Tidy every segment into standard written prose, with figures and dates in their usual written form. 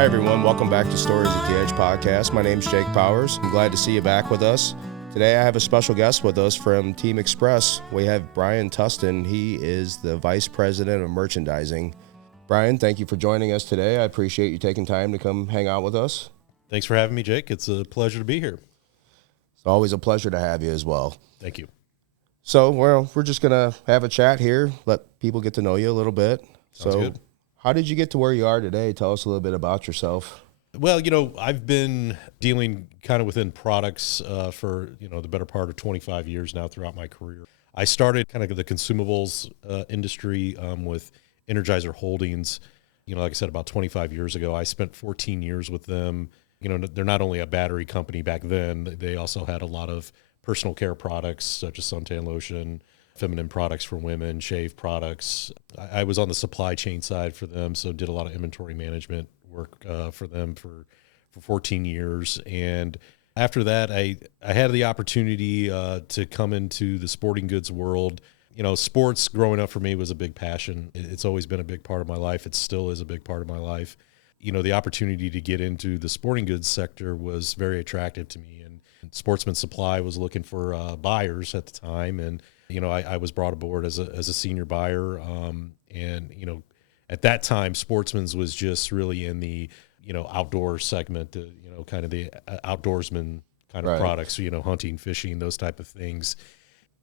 Hi, everyone. Welcome back to Stories at the Edge podcast. My name's Jake Powers. I'm glad to see you back with us. Today, I have a special guest with us from Team Express. We have Brian Tustin. He is the Vice President of Merchandising. Brian, thank you for joining us today. I appreciate you taking time to come hang out with us. Thanks for having me, Jake. It's a pleasure to be here. It's always a pleasure to have you as well. Thank you. So, we're just going to have a chat here, let people get to know you a little bit. Sounds good. How did you get to where you are today? Tell us a little bit about yourself. Well, I've been dealing kind of within products for, the better part of 25 years now throughout my career. I started kind of the consumables industry with Energizer Holdings, like I said, about 25 years ago. I spent 14 years with them. They're not only a battery company back then, they also had a lot of personal care products such as suntan lotion, feminine products for women, shave products. I was on the supply chain side for them, so did a lot of inventory management work for them for 14 years. And after that, I had the opportunity to come into the sporting goods world. Sports growing up for me was a big passion. It's always been a big part of my life. It still is a big part of my life. The opportunity to get into the sporting goods sector was very attractive to me. And Sportsman Supply was looking for buyers at the time. And I was brought aboard as a senior buyer, and at that time, Sportsman's was just really in the outdoor segment, kind of the outdoorsman kind of products, hunting, fishing, those type of things.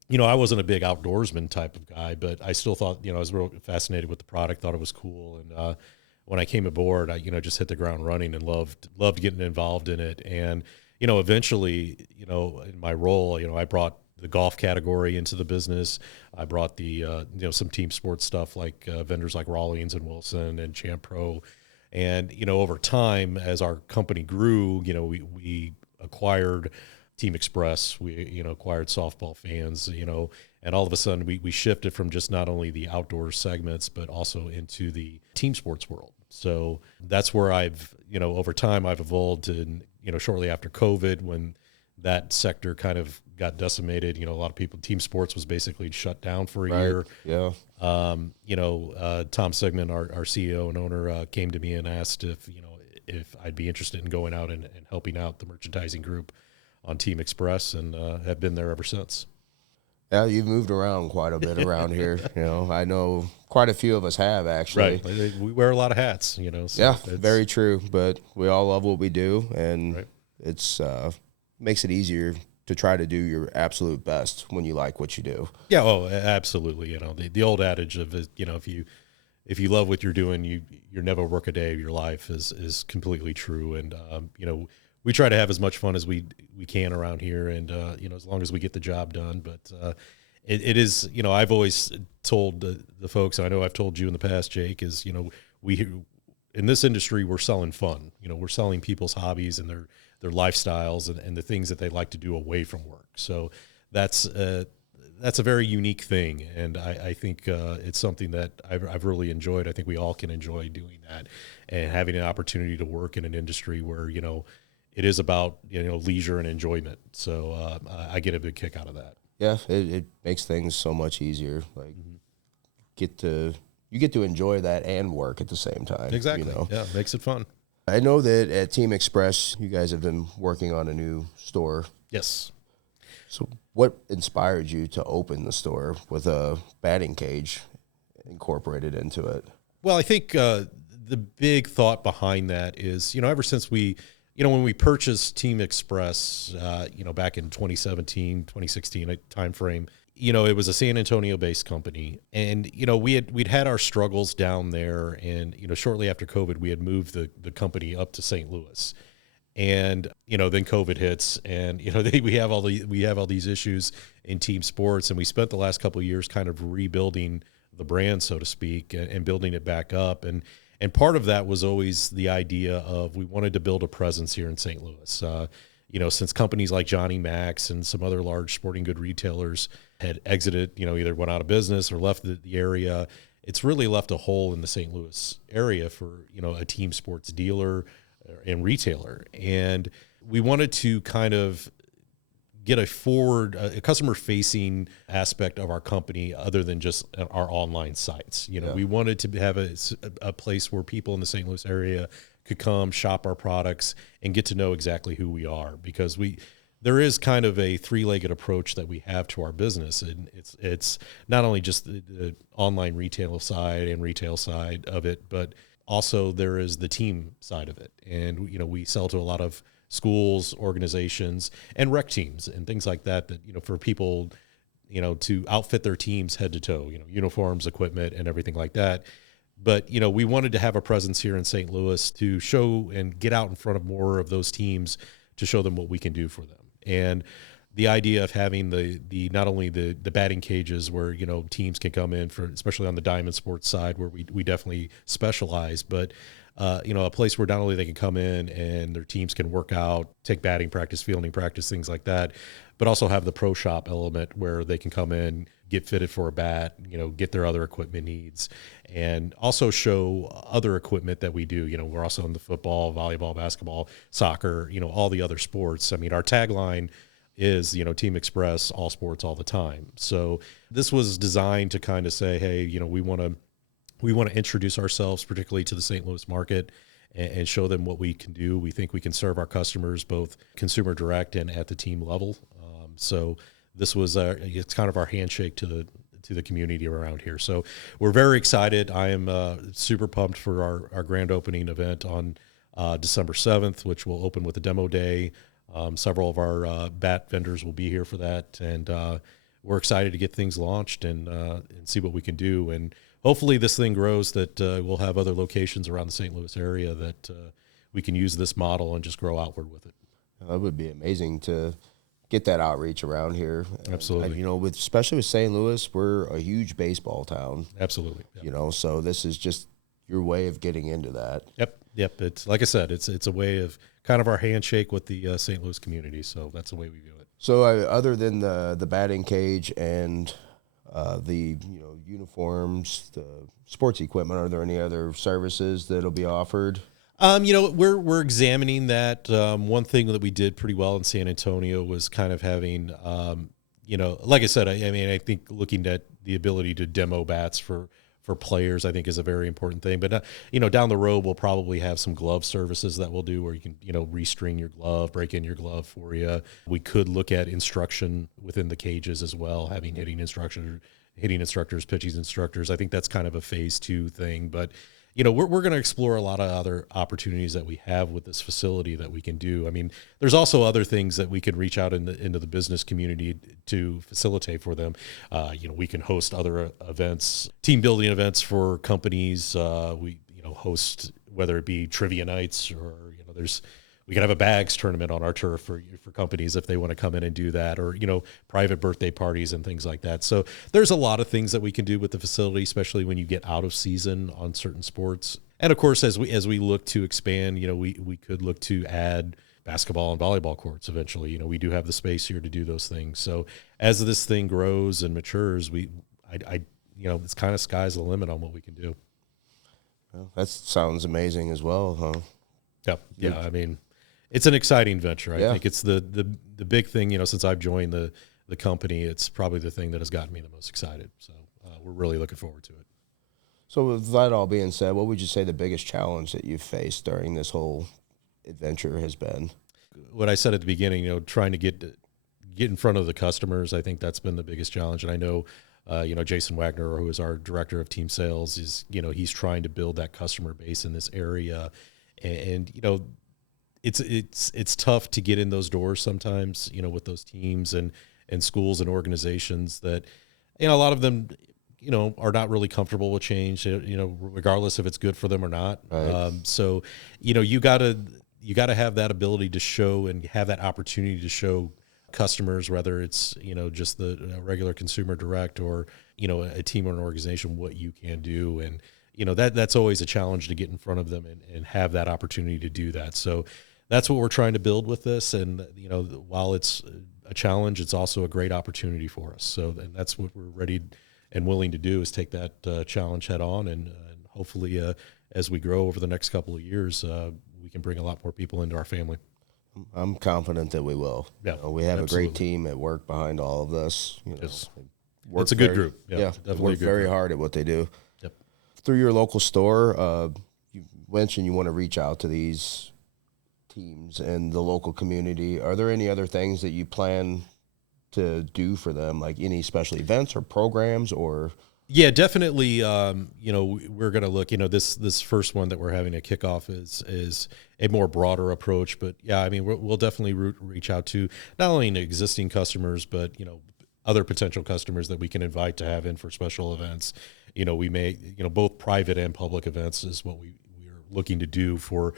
I wasn't a big outdoorsman type of guy, but I still thought I was real fascinated with the product, thought it was cool, and when I came aboard, I just hit the ground running and loved getting involved in it, and eventually, in my role, I brought the golf category into the business. I brought the, some team sports stuff like vendors like Rawlings and Wilson and Champ Pro. And, over time, as our company grew, we acquired Team Express. We, acquired Softball Fans, and all of a sudden we shifted from just not only the outdoor segments, but also into the team sports world. So that's where I've, over time I've evolved, and, shortly after COVID, when that sector kind of got decimated. A lot of people, team sports was basically shut down for a year. Yeah. Tom Sigmund, our CEO and owner, came to me and asked if I'd be interested in going out and helping out the merchandising group on Team Express, and have been there ever since. Yeah, you've moved around quite a bit around here. I know quite a few of us have, actually. Right. We wear a lot of hats, So yeah, very true. But we all love what we do, and it's makes it easier to try to do your absolute best when you like what you do. Yeah, absolutely. The old adage of, if you love what you're doing, you never work a day of your life is completely true. And we try to have as much fun as we can around here, and as long as we get the job done. But it is, I've always told the folks, and I know I've told you in the past, Jake, is we in this industry, we're selling fun. We're selling people's hobbies and their lifestyles and the things that they like to do away from work. So that's a very unique thing, and I think it's something that I've really enjoyed. I think we all can enjoy doing that, and having an opportunity to work in an industry where it is about leisure and enjoyment. So I get a big kick out of that. Yeah, it makes things so much easier. Like you get to enjoy that and work at the same time. Exactly. Yeah, it makes it fun. I know that at Team Express, you guys have been working on a new store. Yes. So what inspired you to open the store with a batting cage incorporated into it? Well, I think the big thought behind that is, ever since we, when we purchased Team Express, back in 2017, 2016 timeframe, it was a San Antonio-based company, and we'd had our struggles down there, and shortly after COVID, we had moved the company up to St. Louis, and then COVID hits, and we have all these issues in team sports, and we spent the last couple of years kind of rebuilding the brand, so to speak, and building it back up, and part of that was always the idea of we wanted to build a presence here in St. Louis. Since companies like Johnny Max and some other large sporting good retailers had exited, either went out of business or left the area, it's really left a hole in the St. Louis area for, a team sports dealer and retailer. And we wanted to kind of get a customer facing aspect of our company other than just our online sites. We wanted to have a place where people in the St. Louis area could come shop our products and get to know exactly who we are, because there is kind of a three-legged approach that we have to our business. And it's not only just the online retail side and retail side of it, but also there is the team side of it. And, we sell to a lot of schools, organizations, and rec teams and things like that, for people, to outfit their teams head to toe, uniforms, equipment, and everything like that. But, we wanted to have a presence here in St. Louis to show and get out in front of more of those teams to show them what we can do for them. And the idea of having the not only the batting cages where, teams can come in for, especially on the diamond sports side where we definitely specialize, but a place where not only they can come in and their teams can work out, take batting practice, fielding practice, things like that, but also have the pro shop element where they can come in, get fitted for a bat, get their other equipment needs, and also show other equipment that we do. We're also in the football, volleyball, basketball, soccer, all the other sports. I mean, our tagline is, Team Express, all sports, all the time. So this was designed to kind of say, hey, we want to introduce ourselves, particularly to the St. Louis market, and show them what we can do. We think we can serve our customers both consumer direct and at the team level. So this was it's kind of our handshake to the community around here. So we're very excited. I am super pumped for our grand opening event on December 7th, which will open with a demo day. Several of our bat vendors will be here for that, and we're excited to get things launched and see what we can do. And hopefully this thing grows, that we'll have other locations around the St. Louis area that we can use this model and just grow outward with it. That would be amazing to get that outreach around here. Absolutely. Especially with St. Louis, we're a huge baseball town. Absolutely. Yep. So this is just your way of getting into that. Yep. It's like I said, it's a way of kind of our handshake with the St. Louis community. So that's the way we view it. So other than the batting cage and the uniforms, the sports equipment, are there any other services that'll be offered? We're examining that. One thing that we did pretty well in San Antonio was kind of having, like I said, I think looking at the ability to demo bats for players, I think is a very important thing. But, down the road, we'll probably have some glove services that we'll do where you can, restring your glove, break in your glove for you. We could look at instruction within the cages as well, having hitting instructors, pitching instructors. I think that's kind of a phase 2 thing. But, we're going to explore a lot of other opportunities that we have with this facility that we can do. I mean, there's also other things that we can reach out into the business community to facilitate for them. We can host other events, team building events for companies. We host, whether it be trivia nights or, we can have a bags tournament on our turf for companies if they want to come in and do that, or, private birthday parties and things like that. So there's a lot of things that we can do with the facility, especially when you get out of season on certain sports. And of course, as we look to expand, we could look to add basketball and volleyball courts eventually. We do have the space here to do those things. So as this thing grows and matures, it's kind of sky's the limit on what we can do. Well, that sounds amazing as well, huh? Yeah. I mean, it's an exciting venture. I think it's the big thing, since I've joined the company, it's probably the thing that has gotten me the most excited. So we're really looking forward to it. So with that all being said, what would you say the biggest challenge that you've faced during this whole adventure has been? What I said at the beginning, trying to get in front of the customers, I think that's been the biggest challenge. And I know, Jason Wagner, who is our director of team sales, is, he's trying to build that customer base in this area. And it's tough to get in those doors sometimes, with those teams and schools and organizations that, a lot of them, are not really comfortable with change, regardless if it's good for them or not. Right. So, you gotta have that ability to show and have that opportunity to show customers, whether it's, just the regular consumer direct or, a team or an organization, what you can do. And, that's always a challenge to get in front of them and have that opportunity to do that. So that's what we're trying to build with this. And, while it's a challenge, it's also a great opportunity for us. So and that's what we're ready and willing to do, is take that challenge head on. And hopefully as we grow over the next couple of years, we can bring a lot more people into our family. I'm confident that we will. Yeah, We have absolutely. a great team at work behind all of this. It's a good group. Yeah, they work very hard at what they do. Yep. Through your local store, you mentioned you want to reach out to these teams and the local community. Are there any other things that you plan to do for them, like any special events or programs or? Yeah, definitely. We're going to look, this first one that we're having a kickoff is a more broader approach, but yeah, I mean, we'll definitely reach out to not only existing customers, but, other potential customers that we can invite to have in for special events. We may, both private and public events is what we're looking to do for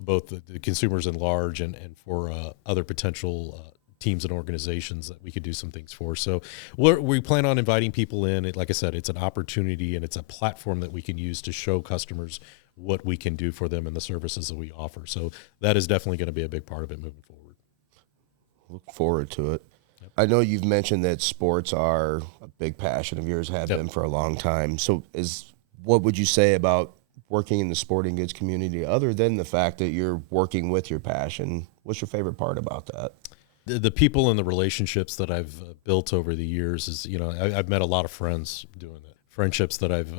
both the consumers in large and for other potential teams and organizations that we could do some things for. So we plan on inviting people in. Like I said, it's an opportunity and it's a platform that we can use to show customers what we can do for them and the services that we offer. So that is definitely going to be a big part of it moving forward. Look forward to it. Yep. I know you've mentioned that sports are a big passion of yours, have been for a long time. So what would you say about working in the sporting goods community other than the fact that you're working with your passion? What's your favorite part about that? The people and the relationships that I've built over the years is, I've met a lot of friends doing that. Friendships that I've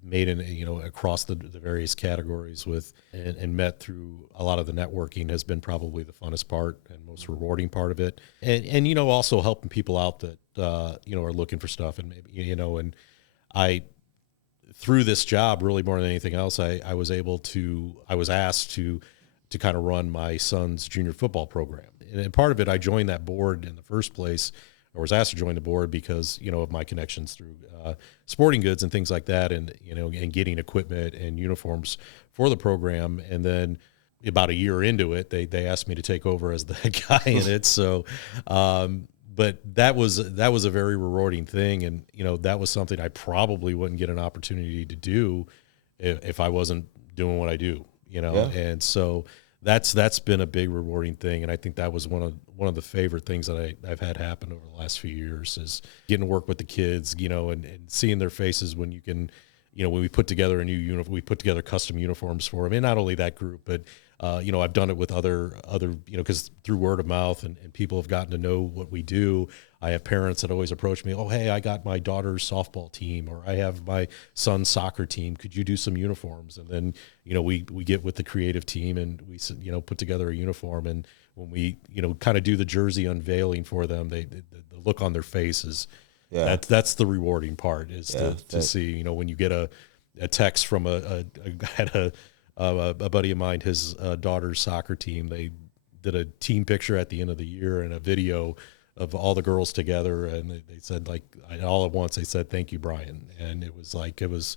made in, across the various categories with and met through a lot of the networking has been probably the funnest part and most rewarding part of it. And also helping people out that, are looking for stuff. And maybe, and through this job, really more than anything else, I was asked to kind of run my son's junior football program. And part of it, I joined that board in the first place, or was asked to join the board because, of my connections through sporting goods and things like that, and, and getting equipment and uniforms for the program. And then about a year into it, they asked me to take over as the head guy in it. So, but that was a very rewarding thing. And, that was something I probably wouldn't get an opportunity to do if I wasn't doing what I do, And so that's been a big rewarding thing. And I think that was one of the favorite things that I've had happen over the last few years is getting to work with the kids, and seeing their faces when you can, when we put together a new uniform, we put together custom uniforms for them. And not only that group, but I've done it with other, because through word of mouth and people have gotten to know what we do. I have parents that always approach me, oh, hey, I got my daughter's softball team, or I have my son's soccer team. Could you do some uniforms? And then, we get with the creative team and we, put together a uniform. And when we, kind of do the jersey unveiling for them, the look on their faces, that's the rewarding part is to see, when you get a text from a buddy of mine, his daughter's soccer team, they did a team picture at the end of the year and a video of all the girls together, and they said, like, all at once, they said, "Thank you, Brian." And it was like it was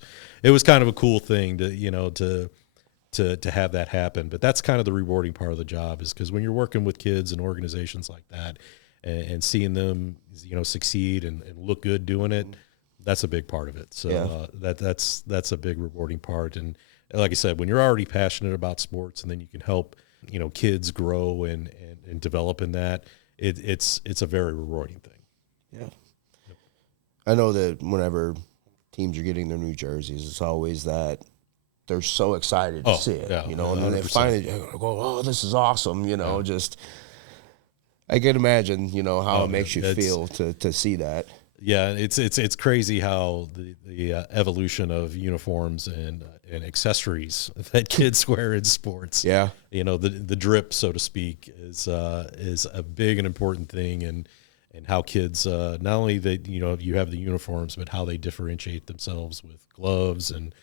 kind of a cool thing to have that happen. But that's kind of the rewarding part of the job, is because when you're working with kids and organizations like that, and seeing them succeed and look good doing it, that's a big part of it. So that's a big rewarding part. And like I said, when you're already passionate about sports, and then you can help kids grow and develop in that. It's a very rewarding thing. Yeah. Yep. I know that whenever teams are getting their new jerseys, it's always that they're so excited to see it, and then they finally go, oh, this is awesome, just I can imagine, how it makes you feel to see that. Yeah, it's crazy how the evolution of uniforms and accessories that kids wear in sports. Yeah, the drip, so to speak, is a big and important thing, and how kids not only that you have the uniforms, but how they differentiate themselves with gloves and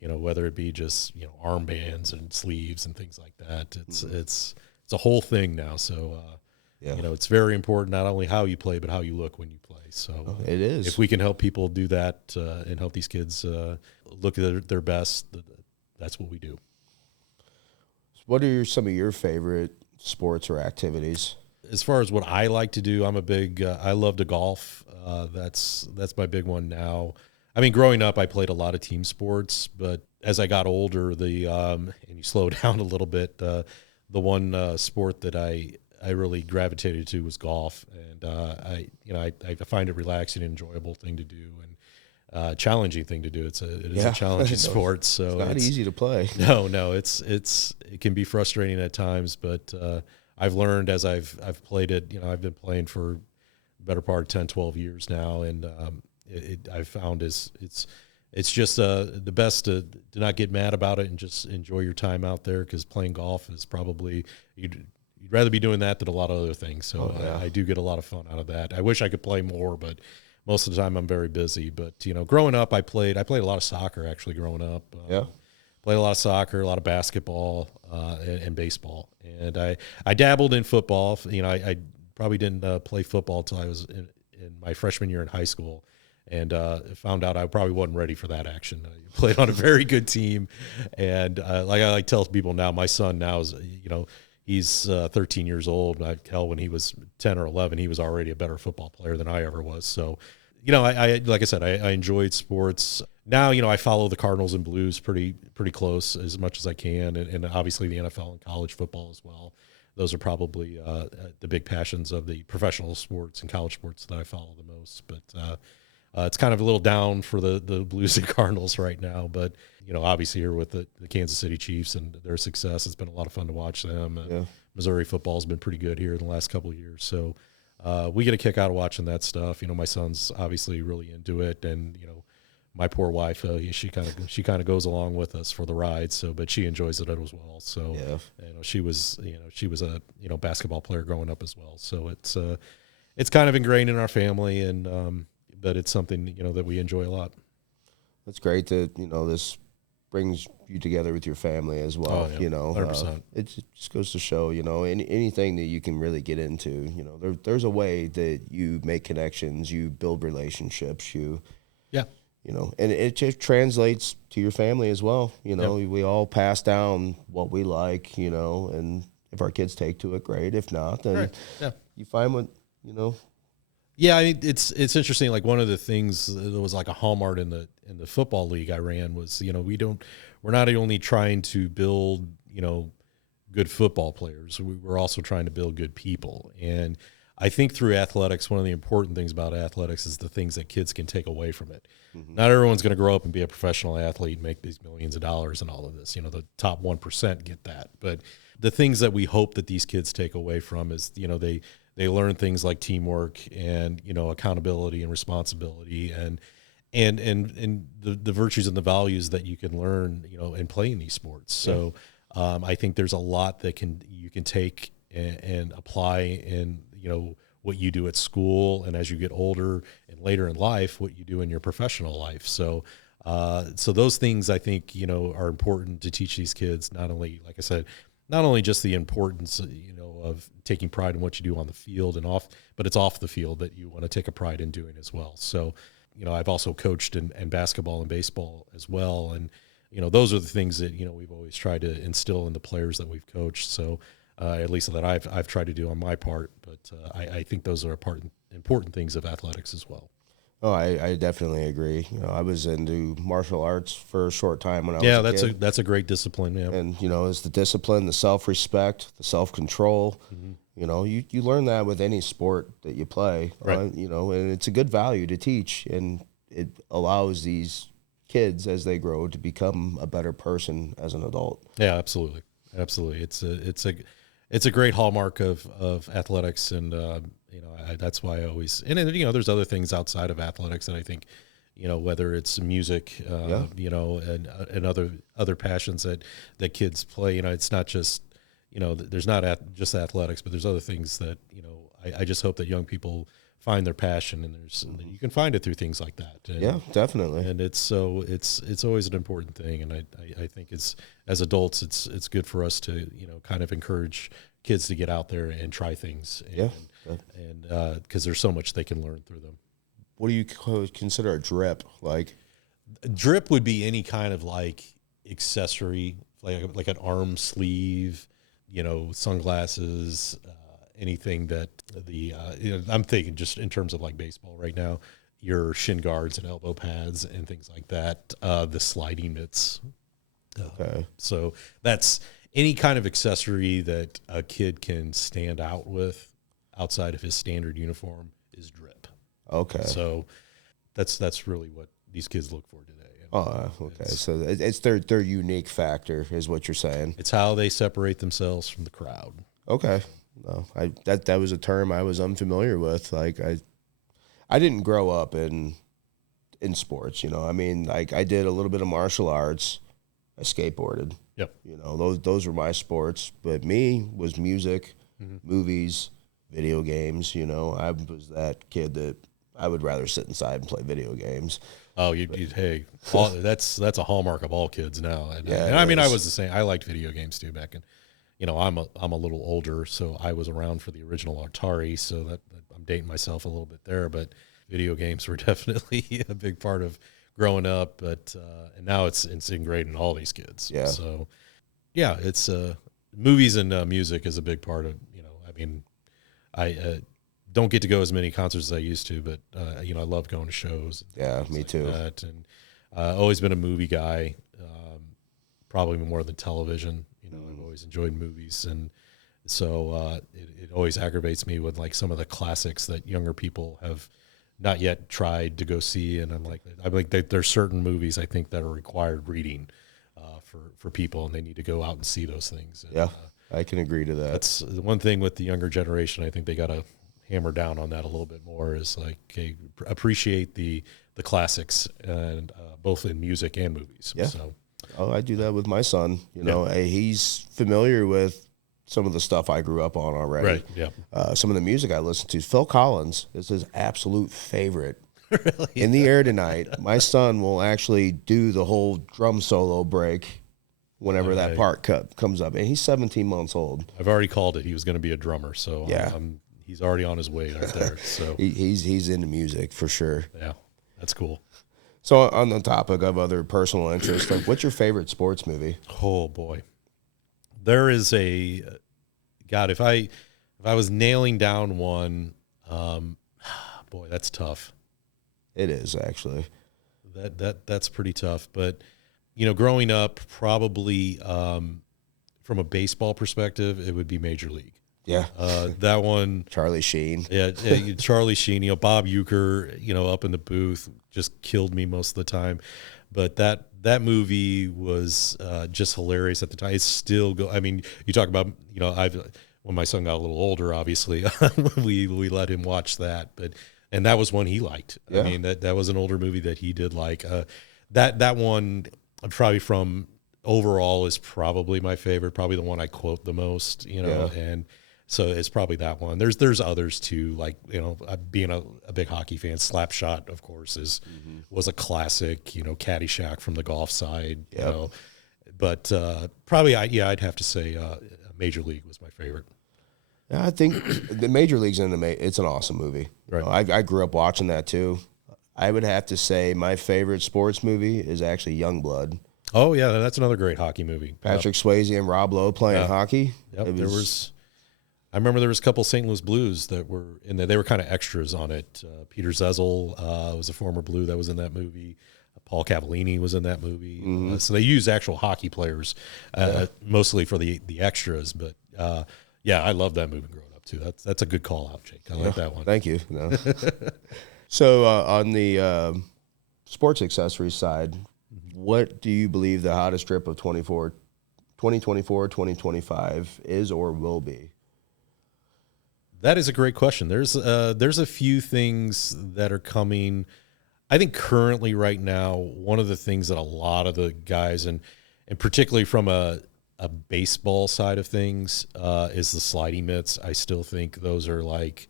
whether it be just armbands and sleeves and things like that. It's a whole thing now. So it's very important not only how you play, but how you look when you play. So it is. If we can help people do that and help these kids look at their best, that's what we do. What are some of your favorite sports or activities? As far as what I like to do, I'm a big. I love to golf. That's my big one now. I mean, growing up, I played a lot of team sports, but as I got older, and you slow down a little bit, the one sport that I really gravitated to was golf, and I find it relaxing and enjoyable thing to do, and challenging thing to do. It is a challenging sport, so it's not easy to play. No, it can be frustrating at times, but I've learned as I've played it. I've been playing for the better part of 10, 12 years now, and I've found it's just the best to not get mad about it and just enjoy your time out there, because playing golf is probably you'd rather be doing that than a lot of other things. So I do get a lot of fun out of that. I wish I could play more, but most of the time I'm very busy. But growing up, I played a lot of soccer actually. Growing up, played a lot of soccer, a lot of basketball, and baseball. And I dabbled in football. I probably didn't play football until I was in my freshman year in high school. And found out I probably wasn't ready for that action. I played on a very good team, and like I tell people now, my son now is, he's 13 years old. And I tell when he was 10 or 11, he was already a better football player than I ever was. So, I like I said, I enjoyed sports. Now, I follow the Cardinals and Blues pretty close as much as I can, and obviously the NFL and college football as well. Those are probably the big passions of the professional sports and college sports that I follow the most. But it's kind of a little down for the Blues and Cardinals right now, but obviously here with the Kansas City Chiefs and their success, it's been a lot of fun to watch them. Yeah. Missouri football has been pretty good here in the last couple of years, so we get a kick out of watching that stuff. My son's obviously really into it, and my poor wife, she kind of goes along with us for the ride. So, but she enjoys it as well. So, she was a basketball player growing up as well. So it's kind of ingrained in our family, and but it's something that we enjoy a lot. That's great that this brings you together with your family as well. 100%. It just goes to show anything that you can really get into. There's a way that you make connections, you build relationships, and it just translates to your family as well. We all pass down what we like, and if our kids take to it, great. If not, then you find what. Yeah, I mean, it's interesting. Like, one of the things that was like a hallmark in the football league I ran was, we're not only trying to build, good football players, we're also trying to build good people. And I think through athletics, one of the important things about athletics is the things that kids can take away from it. Mm-hmm. Not everyone's going to grow up and be a professional athlete and make these millions of dollars and all of this. The top 1% get that. But the things that we hope that these kids take away from is, they learn things like teamwork and, accountability and responsibility and the virtues and the values that you can learn, in playing these sports. So I think there's a lot that you can take and apply in, what you do at school, and as you get older and later in life, what you do in your professional life. So those things I think, are important to teach these kids, not only, like I said, not only just the importance, of taking pride in what you do on the field and off, but it's off the field that you want to take a pride in doing as well. So, I've also coached in basketball and baseball as well. And, those are the things that, we've always tried to instill in the players that we've coached. So at least that I've tried to do on my part, but I think those are important things of athletics as well. Oh, I definitely agree. I was into martial arts for a short time when I was a kid. That's a great discipline, yeah. And, it's the discipline, the self-respect, the self-control. Mm-hmm. You learn that with any sport that you play, right. And it's a good value to teach, and it allows these kids as they grow to become a better person as an adult. Yeah, absolutely. Absolutely. It's a great hallmark of athletics, and that's why I always, and there's other things outside of athletics that I think, whether it's music, and other passions that kids play. It's not just, there's not just athletics, but there's other things that I just hope that young people find their passion, and you can find it through things like that. And, yeah, definitely. And it's always an important thing, and I think as adults, it's good for us to kind of encourage kids to get out there and try things. And because there's so much they can learn through them. What do you consider a drip? Like, a drip would be any kind of like accessory, like an arm sleeve, sunglasses, anything that I'm thinking just in terms of like baseball right now, your shin guards and elbow pads and things like that, the sliding mitts. Okay. So that's any kind of accessory that a kid can stand out with outside of his standard uniform is drip. Okay. So that's really what these kids look for today. Oh, okay. So it's their unique factor is what you're saying. It's how they separate themselves from the crowd. Okay. No, that was a term I was unfamiliar with. Like I didn't grow up in sports, you know. I mean, like I did a little bit of martial arts. I skateboarded. Yep. You know, those were my sports. But me was music, movies, video games. You know, I was that kid that I would rather sit inside and play video games. Oh, hey, that's a hallmark of all kids now. And, Yeah, and I mean, I was the same. I liked video games too back in. You know, I'm a little older, so I was around for the original Atari. So that I'm dating myself a little bit there, but video games were definitely a big part of growing up. But and now it's ingrained in all these kids. Yeah. So yeah, it's movies and music is a big part of. You know, I mean, I don't get to go as many concerts as I used to, but you know, I love going to shows. Yeah, me too. That. And always been a movie guy, probably more than television. You know, I've always enjoyed movies, and so it always aggravates me with like some of the classics that younger people have not yet tried to go see. And I'm like there's certain movies I think that are required reading for people, and they need to go out and see those things. And, Yeah, I can agree to that. that's the one thing with the younger generation. I think they got to hammer down on that a little bit more. Is like, okay, appreciate the classics, and both in music and movies. Yeah. So. Oh, I do that with my son. You know, he's familiar with some of the stuff I grew up on already. Right. Yeah. Some of the music I listen to. Phil Collins is his absolute favorite. Really? In the Air Tonight, my son will actually do the whole drum solo break whenever that part comes up. And he's 17 months old. I've already called it. He was going to be a drummer. So yeah. He's already on his way right there. So he's into music for sure. Yeah, that's cool. So on the topic of other personal interests, like what's your favorite sports movie? Oh boy, there is a God. If I was nailing down one, boy, that's tough. It is actually. That's pretty tough. But you know, growing up, probably from a baseball perspective, it would be Major League. Yeah. That one. Charlie Sheen. Yeah, Charlie Sheen, you know, Bob Uecker, you know, up in the booth just killed me most of the time. But that movie was just hilarious at the time. It's still I mean, you talk about, you know, when my son got a little older, obviously, we let him watch that. And that was one he liked. Yeah. I mean, that was an older movie that he did like. That one probably from overall is probably my favorite, probably the one I quote the most, you know, and so it's probably that one. There's others too, like, you know, being a big hockey fan, Slapshot, of course, was a classic, you know, Caddyshack from the golf side, you know, but probably I'd have to say Major League was my favorite. Yeah, I think the Major League's it's an awesome movie. Right. You know, I grew up watching that too. I would have to say my favorite sports movie is actually Youngblood. Oh yeah, that's another great hockey movie. Patrick Swayze and Rob Lowe playing hockey. Yep, I remember there was a couple St. Louis Blues that were in there. They were kind of extras on it. Peter Zezel was a former Blue that was in that movie. Paul Cavallini was in that movie. So they used actual hockey players, mostly for the extras. But yeah, I love that movie growing up too. That's a good call out, Jake. I like that one. Thank you. No. So on the sports accessories side, what do you believe the hottest strip of 2024, 2025 is or will be? That is a great question. There's a few things that are coming. I think currently right now, one of the things that a lot of the guys, and particularly from a baseball side of things, is the sliding mitts. I still think those are like,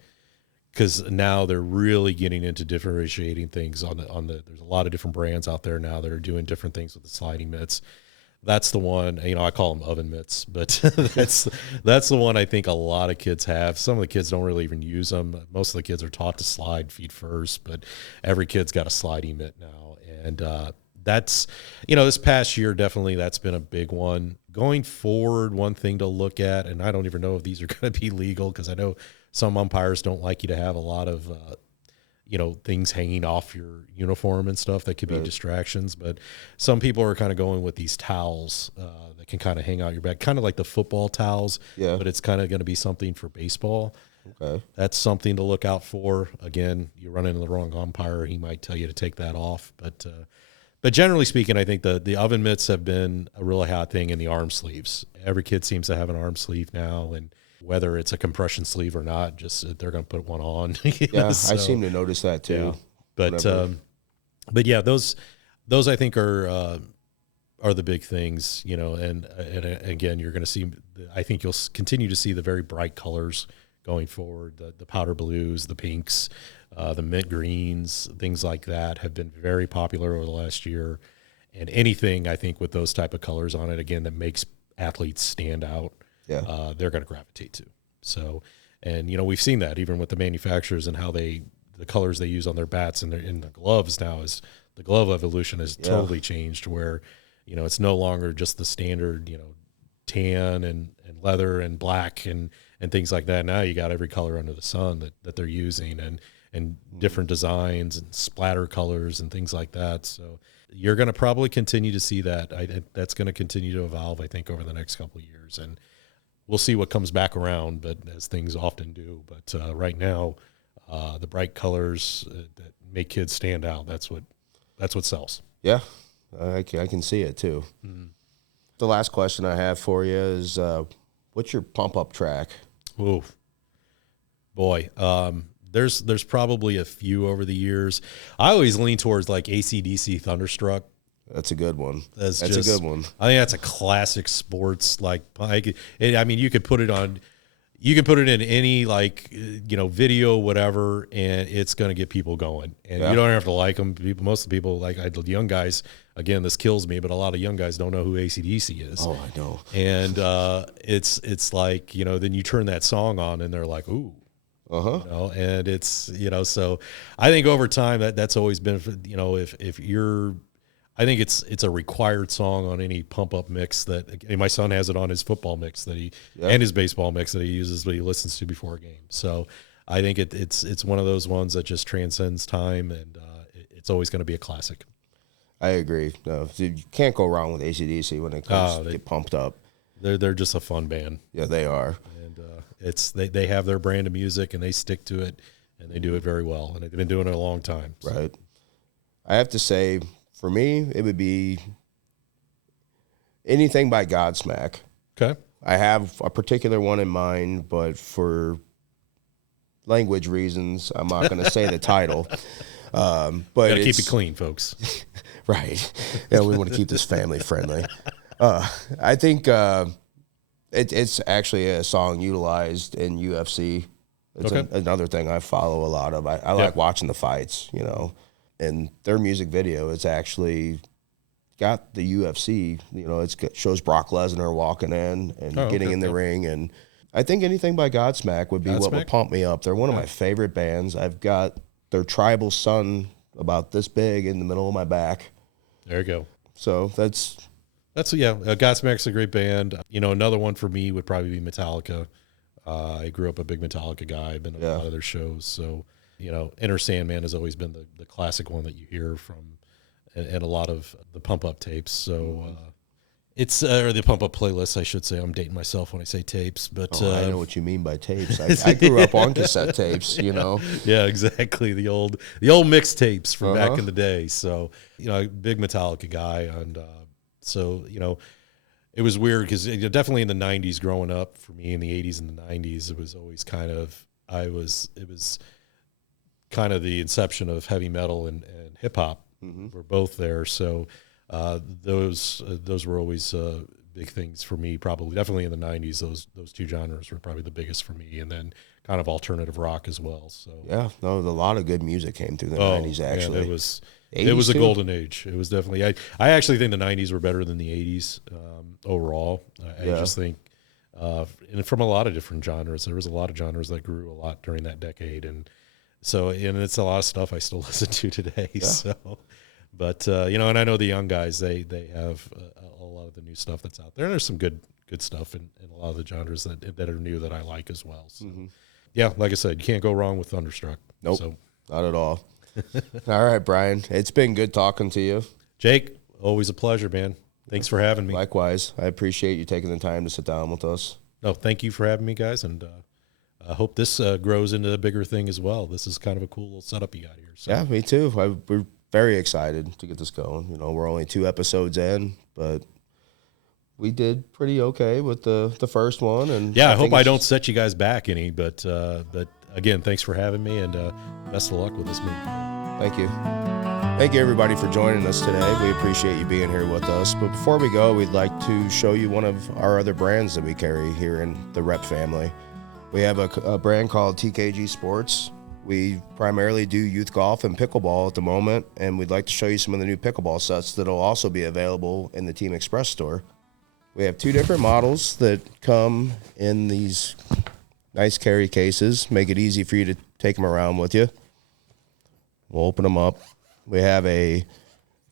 because now they're really getting into differentiating things on the. There's a lot of different brands out there now that are doing different things with the sliding mitts. That's the one, you know, I call them oven mitts, but that's the one I think a lot of kids have. Some of the kids don't really even use them. Most of the kids are taught to slide feet first, but every kid's got a sliding mitt now. And that's, you know, this past year, definitely that's been a big one. Going forward, one thing to look at, and I don't even know if these are going to be legal because I know some umpires don't like you to have a lot of you know, things hanging off your uniform and stuff that could be distractions. But some people are kind of going with these towels that can kind of hang out your back, kind of like the football towels, but it's kind of going to be something for baseball. Okay. That's something to look out for. Again, you run into the wrong umpire, he might tell you to take that off. But generally speaking, I think the oven mitts have been a really hot thing in the arm sleeves. Every kid seems to have an arm sleeve now, and whether it's a compression sleeve or not, just they're going to put one on. Yeah, so, I seem to notice that too. Yeah. But yeah, those I think are the big things, and again, you're going to see, I think you'll continue to see the very bright colors going forward. The powder blues, the pinks, the mint greens, things like that have been very popular over the last year. And anything, I think, with those type of colors on it, again, that makes athletes stand out, they're going to gravitate to. So, and, we've seen that even with the manufacturers and how the colors they use on their bats and in the gloves now is the glove evolution has totally changed where, it's no longer just the standard, tan and leather and black and things like that. Now you got every color under the sun that they're using and different designs and splatter colors and things like that. So you're going to probably continue to see that. That's going to continue to evolve, I think, over the next couple of years. And we'll see what comes back around, but as things often do. But right now, the bright colors that make kids stand out, that's what sells. Yeah, I can see it too. Mm-hmm. The last question I have for you is, what's your pump-up track? Oh, boy. There's probably a few over the years. I always lean towards like AC/DC Thunderstruck. That's a good one. That's a good one. I think that's a classic sports. Like, you could put it on. You can put it in any video, whatever, and it's going to get people going. And you don't have to like them. Most of the people, the young guys, again, this kills me, but a lot of young guys don't know who AC/DC is. Oh, I know. And it's like, then you turn that song on and they're like, ooh. And it's, so I think over time that's always been, if you're, I think it's a required song on any pump up mix that my son has it on his football mix and his baseball mix that he uses, that he listens to before a game. So I think it's one of those ones that just transcends time, and it's always going to be a classic. I agree. No, you can't go wrong with AC/DC when it comes to get pumped up. They're just a fun band. Yeah, they are. And they have their brand of music and they stick to it and they do it very well, and they've been doing it a long time. So. Right. I have to say, for me, it would be anything by Godsmack. Okay. I have a particular one in mind, but for language reasons, I'm not going to say the title. But gotta keep it clean, folks. Right. Yeah, we want to keep this family friendly. I think it's actually a song utilized in UFC. It's another thing I follow a lot of. I like watching the fights, and their music video, it's actually got the UFC, it shows Brock Lesnar walking in and getting in the ring. And I think anything by Godsmack would be what would pump me up. They're one of my favorite bands. I've got their tribal sun about this big in the middle of my back. There you go. So that's Godsmack's a great band. Another one for me would probably be Metallica. I grew up a big Metallica guy. I've been to a lot of their shows. So, Enter Sandman has always been the classic one that you hear from, and a lot of the pump up tapes. So it's or the pump up playlist, I should say. I'm dating myself when I say tapes, but I know what you mean by tapes. I grew up on cassette tapes. Yeah, exactly. The old mixtapes from back in the day. So big Metallica guy, and so it was weird because definitely in the 90s growing up, for me in the 80s and the 90s, it was always it was kind of the inception of heavy metal and hip hop. Were both there. So those were always big things for me, definitely in the 90s. Those two genres were probably the biggest for me, and then kind of alternative rock as well. So a lot of good music came through the 90s actually. Man, it was a golden age. It was definitely. I actually think the 90s were better than the 80s overall. I just think, and from a lot of different genres, there was a lot of genres that grew a lot during that decade, and it's a lot of stuff I still listen to today. Yeah. So, but and I know the young guys, they have a lot of the new stuff that's out there. And there's some good stuff in a lot of the genres that are new that I like as well. So, yeah, like I said, you can't go wrong with Thunderstruck. Nope, not at all. All right, Brian. It's been good talking to you. Jake, always a pleasure, man. Thanks for having me. Likewise. I appreciate you taking the time to sit down with us. No, thank you for having me, guys, and I hope this grows into a bigger thing as well. This is kind of a cool little setup you got here. So. Yeah, me too. We're very excited to get this going. We're only 2 episodes in, but we did pretty okay with the first one. And yeah, I hope I don't set you guys back any, but again, thanks for having me, and best of luck with this meeting. Thank you. Thank you, everybody, for joining us today. We appreciate you being here with us. But before we go, we'd like to show you one of our other brands that we carry here in the Rep family. We have a brand called TKG Sports. We primarily do youth golf and pickleball at the moment, and we'd like to show you some of the new pickleball sets that will also be available in the Team Express store. We have 2 different models that come in these nice carry cases, make it easy for you to take them around with you. We'll open them up. We have a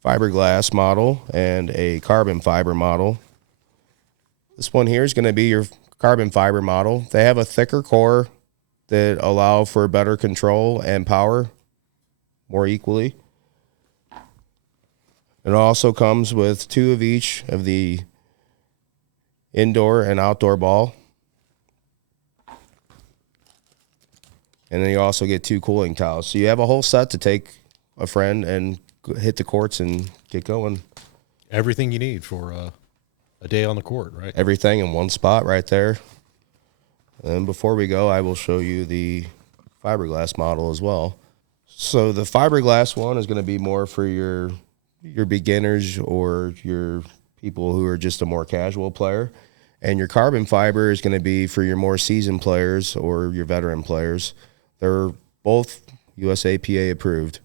fiberglass model and a carbon fiber model. This one here is going to be your carbon fiber model. They have a thicker core that allow for better control and power more equally. It also comes with 2 of each of the indoor and outdoor ball. And then you also get 2 cooling towels. So you have a whole set to take a friend and hit the courts and get going. Everything you need for a day on the court, right? Everything in one spot right there. And before we go, I will show you the fiberglass model as well. So the fiberglass one is going to be more for your beginners or your people who are just a more casual player. And your carbon fiber is going to be for your more seasoned players or your veteran players. They're both USAPA approved.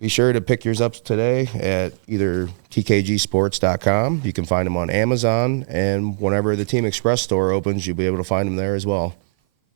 Be sure to pick yours up today at either tkgsports.com. You can find them on Amazon, and whenever the Team Express store opens, you'll be able to find them there as well.